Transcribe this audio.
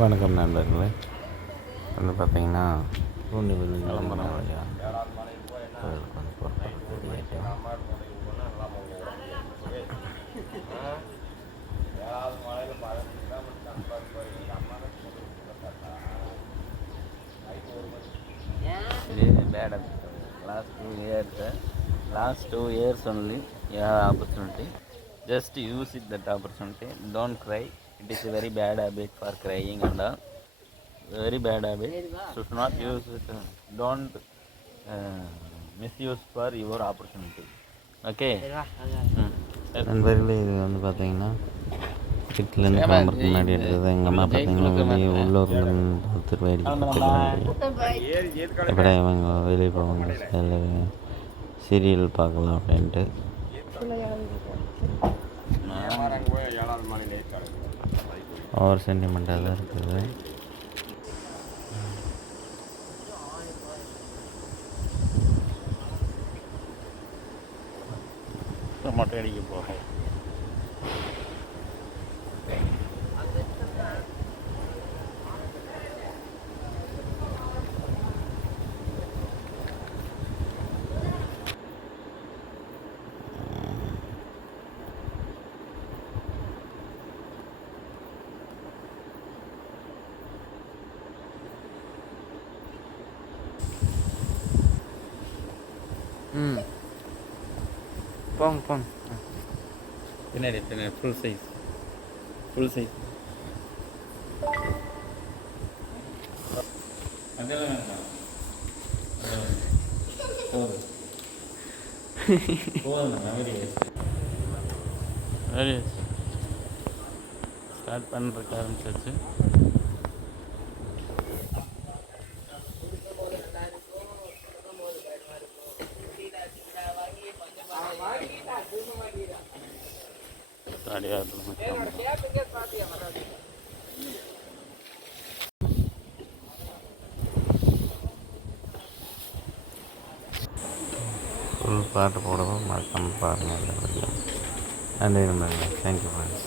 வணக்கம் நண்பர்களே. வந்து பார்த்திங்கன்னா பூண்டிவில் கிளம்புற வழியாக கோயிலுக்கு வந்து போகிறதுக்கு ரெடி ஆகிட்டோம். Really bad at last 2 years only you have opportunity. Just use it that opportunity. Don't cry. It is a very bad habit for crying and all. Very bad habit. Should not use it. Don't misuse for your opportunity. Okay. நண்பர்களே, இது வந்து பார்த்தீங்கன்னா வீட்டிலேருந்து கிளம்புறதுக்கு முன்னாடி எடுத்தது. எங்கள் அம்மா பார்த்தீங்கன்னா வெளியே உள்ளூர்லேருந்து ஒருத்தர் வேடிக்கை எப்படா இவங்க வெளியே போவாங்க சீரியல் பார்க்கலாம் அப்படின்ட்டு. ஓவர் சென்டிமெண்ட்டாக தான் இருக்குது. மொட்டை அடிக்க போகும். போங்க பின்னாடி ஃபுல் சைஸ் ஸ்டார்ட் பண்ணுறதுக்கு ஆரம்பிச்சாச்சு. ஃபுல் பாட்டு போடுவோம். மறக்காமல் பாருங்கள். நன்றி நண்பர்களே. Thank you friends.